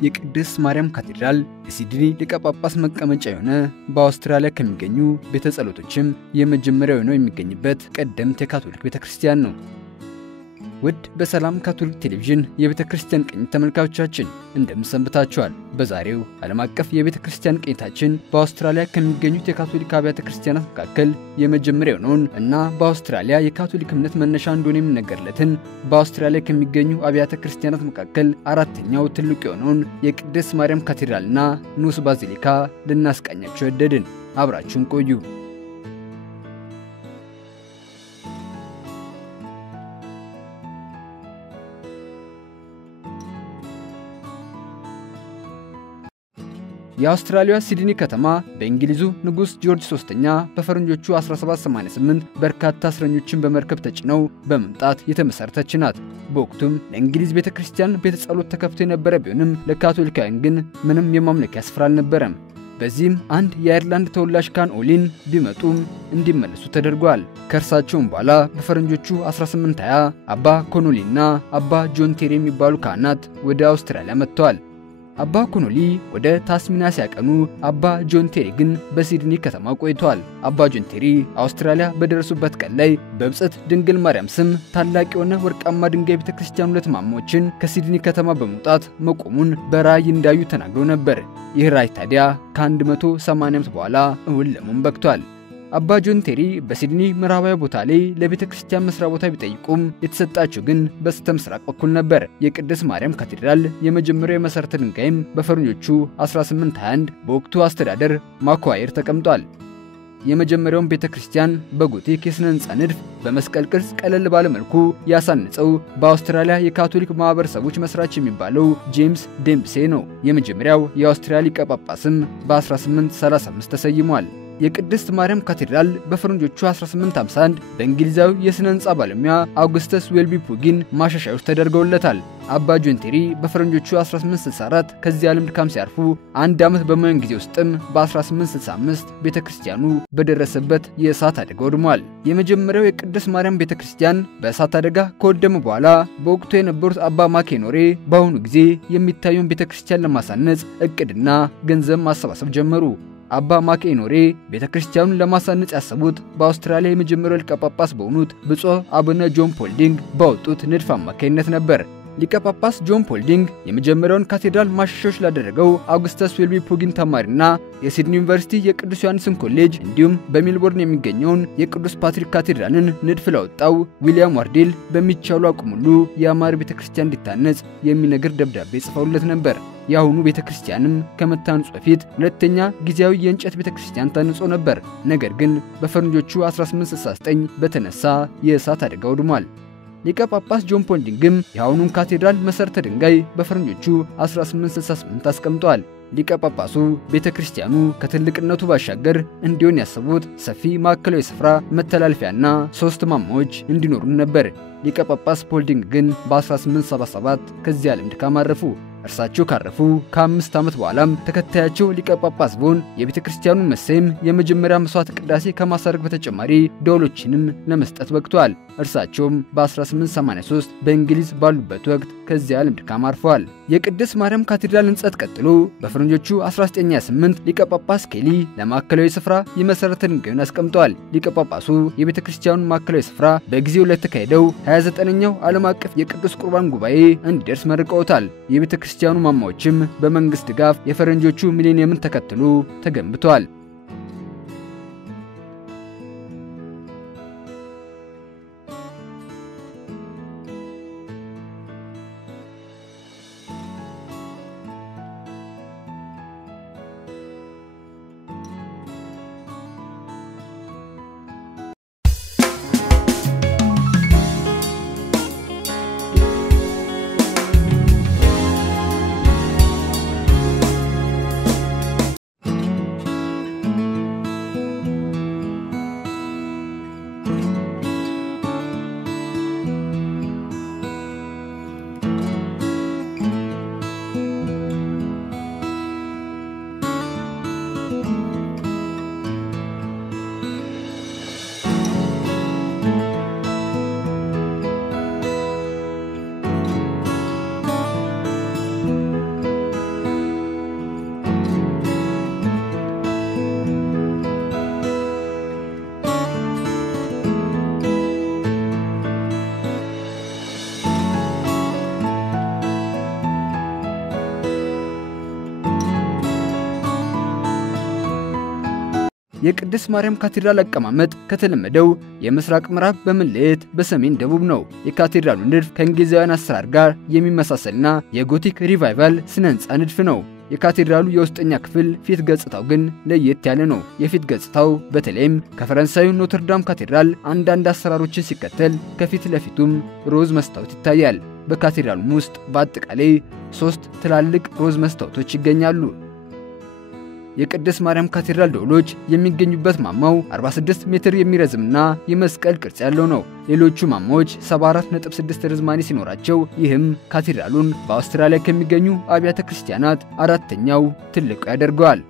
የቅድስት ማርያም ካቴድራል የሲድኒ ሊቀ ጳጳስ መቀመጫ የሆነ በአውስትራሊያ ከሚገኙ ቤተ ጸሎቶችም የመጀመሪያው ነው የሚገኝበት ቀደምት የካቶሊክ ቤተክርስቲያን ነው። ውድ በሰላም ካቶሊክ ቴሌቪዥን የቤተክርስቲያን ቅኝት ተመልካቾቻችን እንደምሰንብታችኋል። በዛሬው ዓለም አቀፍ የቤተክርስቲያን ቅኝታችን በአውስትራሊያ ከሚገኙት የካቶሊክ አብያተ ክርስቲያናት መካከል የመጀመሪያው ነውን እና በአውስትራሊያ የካቶሊክ እምነት መነሻ እንደሆነ የሚነገርለትን በአውስትራሊያ ከሚገኙ አብያተ ክርስቲያናት መካከል አራተኛው ትልቁ የሆነውን የቅድስት ማርያም ካቴድራልና ንዑስ ባዚሊካ ልናስቃኛችሁ ወደድን። አብራችሁን ቆዩ። የአውስትራሊያ ሲድኒ ከተማ በእንግሊዙ ንጉስ ጆርጅ 3ኛ በፈረንጆቹ 1788 በርካታ እስረኞችን በመርከብ ተጭነው በመምጣት የተመሰረተች ናት። በወቅቱም ለእንግሊዝ ቤተክርስቲያን ቤተጸሎት ተከፍቶ የነበረ ቢሆንም ለካቶሊካውያን ግን ምንም የማምለኪያ ስፍራ አልነበረም። በዚህም አንድ የአየርላንድ ተወላጅ ካህን ኦሊን ቢመጡም እንዲመለሱ ተደርጓል። ከእርሳቸውም በኋላ በፈረንጆቹ 1820 አባ ኮኖሊና አባ ጆን ቴሪ የሚባሉ ካህናት ወደ አውስትራሊያ መጥተዋል። አባ ኮኖሊ ወደ ታስሚና ሲያቀኑ አባ ጆን ቴሪ ግን በሲድኒ ከተማ ቆይተዋል። አባ ጆን ቴሪ አውስትራሊያ በደረሱበት ቀን ላይ በብጽዕት ድንግል ማርያም ስም ታላቅ የሆነ ወርቃማ ድንጋይ ቤተክርስቲያን ሁለት ማማዎችን ከሲድኒ ከተማ በመውጣት መቆሙን በራእይ እንዳዩ ተናግረው ነበር። ይህ ራእይ ታዲያ ከ180 ዓመት በኋላ እውን ለመሆን በቅቷል። አባ ጆን ቴሪ በሲድኒ ምዕራባዊ ቦታ ላይ ለቤተክርስቲያን መስሪያ ቦታ ቢጠይቁም የተሰጣቸው ግን በስተ ምስራቅ በኩል ነበር። የቅድስት ማርያም ካቴድራል የመጀመሪያው መሰረተ ድንጋይም በፈረንጆቹ 1821 በወቅቱ አስተዳደር ማኳየር ተቀምጧል። የመጀመሪያውን ቤተክርስቲያን በጎቲክ የሥነ ሕንጻ ንድፍ በመስቀል ቅርጽ ቀለል ባለ መልኩ ያሳነጸው በአውስትራሊያ የካቶሊክ ማህበረሰቦች መስራች የሚባለው ጄምስ ዴምፕሴ ነው። የመጀመሪያው የአውስትራሊያ ሊቀ ጳጳስም በ1835 ተሰይሟል። የቅድስት ማርያም ካቴድራል በፈረንጆቹ 1851 በእንግሊዛዊ የሥነ ሕንጻ ባለሙያ አውግስተስ ዌልቢ ፑጊን ማሻሻያዎች ተደርገውለታል። አባ ጆን ቴሪ በፈረንጆቹ 1864 ከዚህ ዓለም ድካም ሲያርፉ አንድ ዓመት በማይሆን ጊዜ ውስጥም በ1865 ቤተክርስቲያኑ በደረሰበት የእሳት አደጋ ወድሟል። የመጀመሪያው የቅድስት ማርያም ቤተክርስቲያን በእሳት አደጋ ከወደመ በኋላ በወቅቱ የነበሩት አባ ማኬኖሬ በአሁኑ ጊዜ የሚታየውን ቤተክርስቲያን ለማሳነጽ እቅድና ገንዘብ ማሰባሰብ ጀመሩ። አባ ማኬኖሬ ቤተክርስቲያኑን ለማሳነጽ ያሰቡት በአውስትራሊያ የመጀመሪያው ሊቀ ጳጳስ በሆኑት ብፁዕ አቡነ ጆን ፖልዲንግ ባወጡት ንድፍ አማካይነት ነበር። ሊቀ ጳጳስ ጆን ፖልዲንግ የመጀመሪያውን ካቴድራል ማሻሻያዎች ላደረገው አውግስተስ ዌልቢ ፑጊን ተማሪና የሲድኒ ዩኒቨርሲቲ የቅዱስ ዮሐንስን ኮሌጅ እንዲሁም በሜልቦርን የሚገኘውን የቅዱስ ፓትሪክ ካቴድራልን ንድፍ ላወጣው ዊሊያም ዋርዴል በሚቻሉ አቅም ሁሉ የአማረ ቤተክርስቲያን እንዲታነጽ የሚነግር ደብዳቤ ጽፈውለት ነበር። የአሁኑ ቤተክርስቲያንም ከመታነጹ በፊት ሁለተኛ ጊዜያዊ የእንጨት ቤተክርስቲያን ታንጾ ነበር። ነገር ግን በፈረንጆቹ 1869 በተነሳ የእሳት አደጋ ወድሟል። ሊቀ ጳጳስ ጆን ፖልዲንግም የአሁኑን ካቴድራል መሰረተ ድንጋይ በፈረንጆቹ 1868 አስቀምጧል። ሊቀ ጳጳሱ ቤተክርስቲያኑ ከትልቅነቱ ባሻገር እንዲሆን ያሰቡት ሰፊ ማዕከላዊ ስፍራ፣ መተላለፊያና 3 ማማዎች እንዲኖሩ ነበር። ሊቀ ጳጳስ ፖልዲንግ ግን በ1877 ከዚህ ዓለም ድካም አረፉ። እርሳቸው ካረፉ ከ5 ዓመት በኋላም ተከታያቸው ሊቀ ጳጳስ ቮን የቤተክርስቲያኑን መሰየም የመጀመሪያ መስዋዕት ቅዳሴ ከማሳረግ በተጨማሪ ደወሎችንም ለመስጠት በቅቷል። እርሳቸውም በ1883 በእንግሊዝ ባሉበት ወቅት ከዚህ ዓለም ድካም አርፈዋል። የቅድስት ማርያም ካቴድራል ሕንጸት ቀጥሎ በፈረንጆቹ 1928 ሊቀ ጳጳስ ኬሊ ለማዕከላዊ ስፍራ የመሰረተ ድንጋዩን አስቀምጠዋል። ሊቀ ጳጳሱ የቤተክርስቲያኑን ማዕከላዊ ስፍራ በጊዜው ለተካሄደው 29ኛው ዓለም አቀፍ የቅዱስ ቁርባን ጉባኤ እንዲደርስ መርቀውታል። የቤተክርስቲያኑ ማማዎችም በመንግስት ድጋፍ የፈረንጆቹ ሚሊኒየምን ተከትሎ ተገንብተዋል። የቅድስት ማርያም ካቴድራል አቀማመጥ ከተለመደው የምስራቅ ምዕራብ በመለየት በሰሜን ደቡብ ነው። የካቴድራሉ ንድፍ ከእንግሊዛውያን አሰራር ጋር የሚመሳሰልና የጎቲክ ሪቫይቫል ስነ ህንፃ ንድፍ ነው። የካቴድራሉ የውስጠኛ ክፍል ፊት ገጽታው ግን ለየት ያለ ነው። የፊት ገጽታው በተለይም ከፈረንሳዩ ኖትርዳም ካቴድራል አንዳንድ አሰራሮችን ሲከተል ከፊት ለፊቱም ሮዝ መስታወት ይታያል። በካቴድራሉም ውስጥ በአጠቃላይ 3 ትላልቅ ሮዝ መስታወቶች ይገኛሉ። የቅድስት ማርያም ካቴድራል ደወሎች የሚገኙበት ማማው 46 ሜትር የሚረዝምና የመስቀል ቅርጽ ያለው ነው። ሌሎቹ ማማዎች 74.6 ርዝማኔ ሲኖራቸው ይህም ካቴድራሉን በአውስትራሊያ ከሚገኙ አብያተ ክርስቲያናት አራተኛው ትልቁ ያደርገዋል።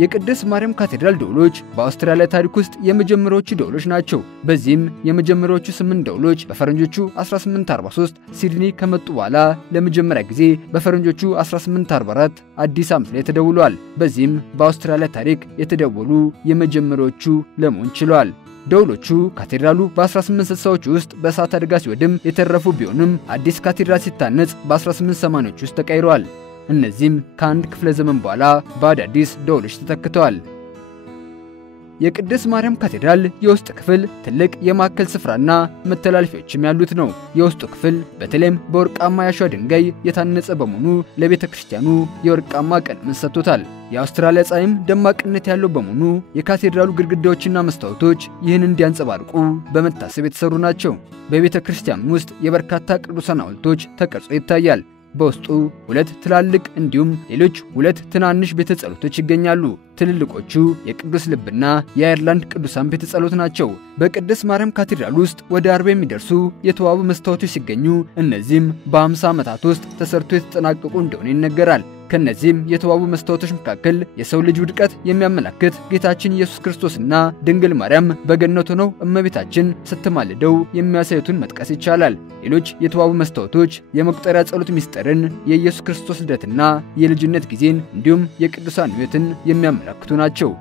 የቅድስት ማርያም ካቴድራል ደወሎች በአውስትራሊያ ታሪክ ውስጥ የመጀመሪያዎቹ ደወሎች ናቸው። በዚህም የመጀመሪያዎቹ 8 ደወሎች በፈረንጆቹ 1843 ሲድኒ ከመጡ በኋላ ለመጀመሪያ ጊዜ በፈረንጆቹ 1844 አዲስ ዓመት ላይ ተደውሏል። በዚህም በአውስትራሊያ ታሪክ የተደወሉ የመጀመሪያዎቹ ለመሆን ችለዋል። ደወሎቹ ካቴድራሉ በ1860ዎቹ ውስጥ በእሳት አደጋ ሲወድም የተረፉ ቢሆንም አዲስ ካቴድራል ሲታነጽ በ1880ዎቹ ውስጥ ተቀይረዋል። እነዚህም ከአንድ ክፍለ ዘመን በኋላ በአዳዲስ ደወሎች ተተክተዋል። የቅድስት ማርያም ካቴድራል የውስጥ ክፍል ትልቅ የማዕከል ስፍራና መተላለፊያዎችም ያሉት ነው። የውስጡ ክፍል በተለይም በወርቃማ ያሸዋ ድንጋይ የታነጸ በመሆኑ ለቤተ ክርስቲያኑ የወርቃማ ቀለም ሰጥቶታል። የአውስትራሊያ ፀሐይም ደማቅነት ያለው በመሆኑ የካቴድራሉ ግድግዳዎችና መስታወቶች ይህን እንዲያንጸባርቁ በመታሰብ የተሰሩ ናቸው። በቤተ ክርስቲያኑ ውስጥ የበርካታ ቅዱሳን ሐውልቶች ተቀርጾ ይታያል። በውስጡ 2 ትላልቅ እንዲሁም ሌሎች 2 ትናንሽ ቤተ ጸሎቶች ይገኛሉ። ትልልቆቹ የቅዱስ ልብና የአየርላንድ ቅዱሳን ቤተ ጸሎት ናቸው። በቅድስት ማርያም ካቴድራል ውስጥ ወደ 40 የሚደርሱ የተዋቡ መስታወቶች ሲገኙ እነዚህም በ50 ዓመታት ውስጥ ተሰርቶ የተጠናቀቁ እንደሆነ ይነገራል። ከነዚህም የተዋቡ መስታወቶች መካከል የሰው ልጅ ውድቀት የሚያመላክት ጌታችን ኢየሱስ ክርስቶስና ድንግል ማርያም በገነት ሆነው እመቤታችን ስትማልደው የሚያሳዩትን መጥቀስ ይቻላል። ሌሎች የተዋቡ መስታወቶች የመቁጠሪያ ጸሎት ምስጢርን፣ የኢየሱስ ክርስቶስ ልደትና የልጅነት ጊዜን እንዲሁም የቅዱሳን ሕይወትን የሚያመላክቱ ናቸው።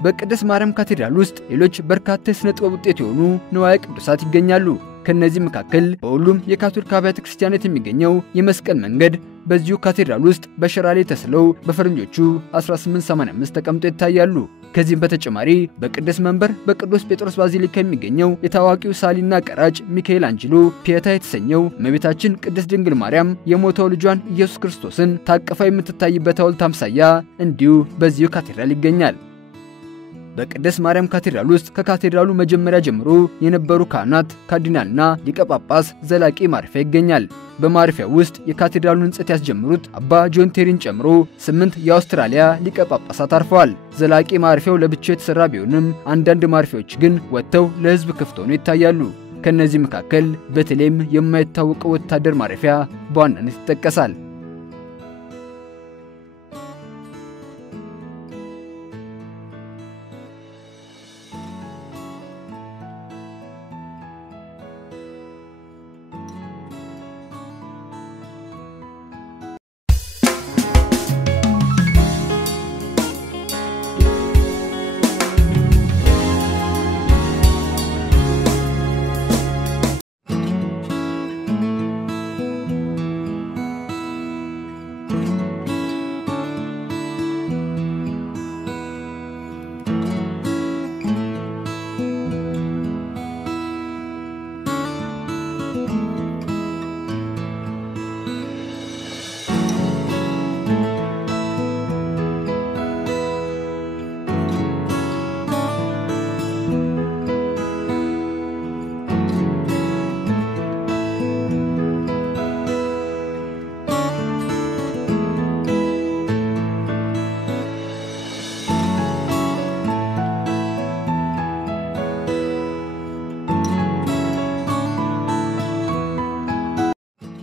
በቅድስት ማርያም ካቴድራል ውስጥ ሌሎች በርካታ የሥነ ጥበብ ውጤት የሆኑ ንዋየ ቅዱሳት ይገኛሉ። ከነዚህ መካከል በሁሉም የካቶሊክ አብያተ ክርስቲያናት የሚገኘው የመስቀል መንገድ በዚሁ ካቴድራል ውስጥ በሸራ ላይ ተስለው በፈረንጆቹ 1885 ተቀምጦ ይታያሉ። ከዚህም በተጨማሪ በቅድስት መንበር በቅዱስ ጴጥሮስ ባዚሊካ የሚገኘው የታዋቂው ሳሊና ቀራጭ ሚካኤል አንጅሎ ፒየታ የተሰኘው እመቤታችን ቅድስት ድንግል ማርያም የሞተው ልጇን ኢየሱስ ክርስቶስን ታቅፋ የምትታይበት ሐውልት አምሳያ እንዲሁ በዚሁ ካቴድራል ይገኛል። በቅድስት ማርያም ካቴድራል ውስጥ ከካቴድራሉ መጀመሪያ ጀምሮ የነበሩ ካህናት፣ ካርዲናልና ሊቀ ጳጳስ ዘላቂ ማረፊያ ይገኛል። በማረፊያው ውስጥ የካቴድራሉን ሕንጸት ያስጀምሩት አባ ጆን ቴሪን ጨምሮ 8 የአውስትራሊያ ሊቀ ጳጳሳት አርፈዋል። ዘላቂ ማረፊያው ለብቻው የተሰራ ቢሆንም አንዳንድ ማረፊያዎች ግን ወጥተው ለሕዝብ ክፍት ሆነው ይታያሉ። ከነዚህ መካከል በተለይም የማይታወቀው ወታደር ማረፊያ በዋናነት ይጠቀሳል።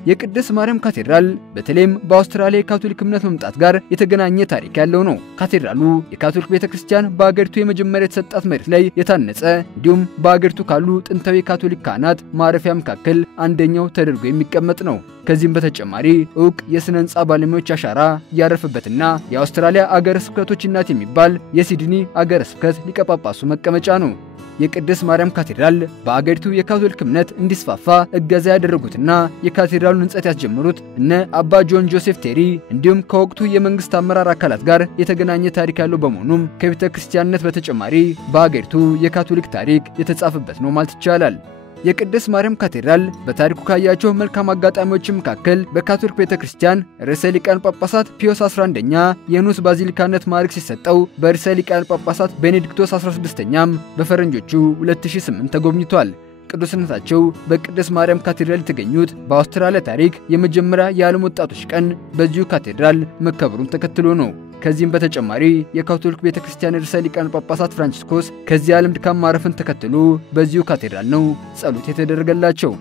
የቅድስት ማርያም ካቴድራል በተለይም በአውስትራሊያ የካቶሊክ እምነት መምጣት ጋር የተገናኘ ታሪክ ያለው ነው። ካቴድራሉ የካቶሊክ ቤተክርስቲያን በአገሪቱ የመጀመሪያ የተሰጣት መሬት ላይ የታነጸ እንዲሁም በአገሪቱ ካሉ ጥንታዊ ካቶሊክ ካህናት ማረፊያ መካከል አንደኛው ተደርጎ የሚቀመጥ ነው። ከዚህም በተጨማሪ ዕውቅ የሥነ ሕንፃ ባለሙያዎች አሻራ ያረፈበትና የአውስትራሊያ አገረ ስብከቶች እናት የሚባል የሲድኒ አገረ ስብከት ሊቀ ጳጳሱ መቀመጫ ነው። የቅድስት ማርያም ካቴድራል በአገሪቱ የካቶሊክ እምነት እንዲስፋፋ እገዛ ያደረጉትና የካቴድራሉን ሕንጸት ያስጀመሩት እነ አባ ጆን ጆሴፍ ቴሪ እንዲሁም ከወቅቱ የመንግስት አመራር አካላት ጋር የተገናኘ ታሪክ ያለው በመሆኑም ከቤተ ክርስቲያንነት በተጨማሪ በአገሪቱ የካቶሊክ ታሪክ የተጻፈበት ነው ማለት ይቻላል። የቅድስት ማርያም ካቴድራል በታሪኩ ካያቸው መልካም አጋጣሚዎች መካከል በካቶሊክ ቤተክርስቲያን ርዕሰ ሊቃነ ጳጳሳት ፒዮስ 11ኛ የንዑስ ባዚሊካነት ማዕረግ ሲሰጠው በርዕሰ ሊቃነ ጳጳሳት ቤኔዲክቶስ 16ኛም በፈረንጆቹ 2008 ተጎብኝቷል። ቅዱስነታቸው በቅድስት ማርያም ካቴድራል የተገኙት በአውስትራሊያ ታሪክ የመጀመሪያ የዓለም ወጣቶች ቀን በዚሁ ካቴድራል መከበሩን ተከትሎ ነው። ከዚህም በተጨማሪ የካቶሊክ ቤተክርስቲያን ርዕሰ ሊቃነ ጳጳሳት ፍራንቺስኮስ ከዚህ ዓለም ድካም ማረፍን ተከትሎ በዚሁ ካቴድራል ነው ጸሎት የተደረገላቸው።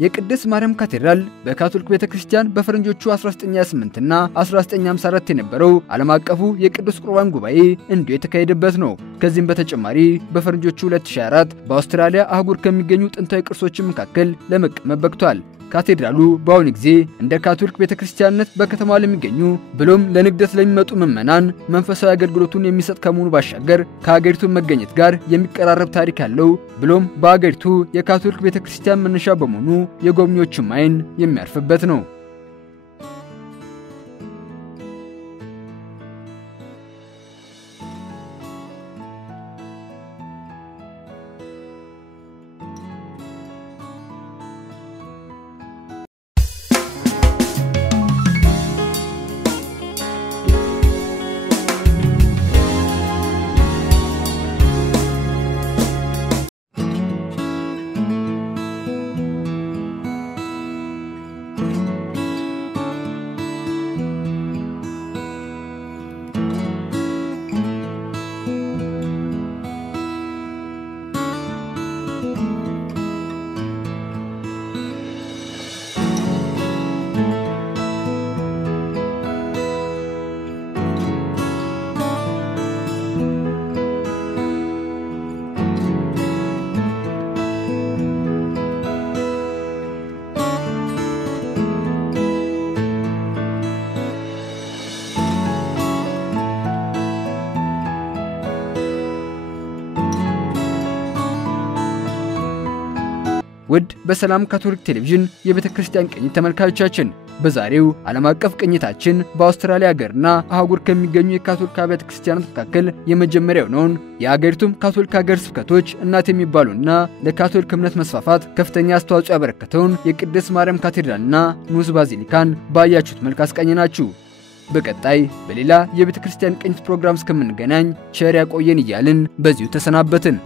የቅድስት ማርያም ካቴድራል በካቶሊክ ቤተክርስቲያን በፈረንጆቹ 1928 እና 1954 የነበረው ዓለም አቀፉ የቅዱስ ቁርባን ጉባኤ እንዲሁ የተካሄደበት ነው። ከዚህም በተጨማሪ በፈረንጆቹ 2024 በአውስትራሊያ አህጉር ከሚገኙ ጥንታዊ ቅርሶች መካከል ለመቀመጥ በቅቷል። ካቴድራሉ በአሁኑ ጊዜ እንደ ካቶሊክ ቤተክርስቲያንነት በከተማዋ ለሚገኙ ብሎም ለንግደት ለሚመጡ ምዕመናን መንፈሳዊ አገልግሎቱን የሚሰጥ ከመሆኑ ባሻገር ከሀገሪቱ መገኘት ጋር የሚቀራረብ ታሪክ ያለው ብሎም በሀገሪቱ የካቶሊክ ቤተክርስቲያን መነሻ በመሆኑ የጎብኚዎችም ዓይን የሚያርፍበት ነው። ውድ በሰላም ካቶሊክ ቴሌቪዥን የቤተክርስቲያን ቅኝት ተመልካቾቻችን በዛሬው ዓለም አቀፍ ቅኝታችን በአውስትራሊያ ሀገርና አህጉር ከሚገኙ የካቶሊክ አብያተ ክርስቲያናት መካከል የመጀመሪያው ነው የሀገሪቱም ካቶሊክ ሀገረ ስብከቶች እናት የሚባሉና ለካቶሊክ እምነት መስፋፋት ከፍተኛ አስተዋጽኦ ያበረከተውን የቅድስት ማርያም ካቴድራልና ንዑስ ባዚሊካን ባያችሁት መልክ አስቃኘናችሁ። በቀጣይ በሌላ የቤተክርስቲያን ቅኝት ፕሮግራም እስከምንገናኝ ቸር ያቆየን እያልን በዚሁ ተሰናበትን።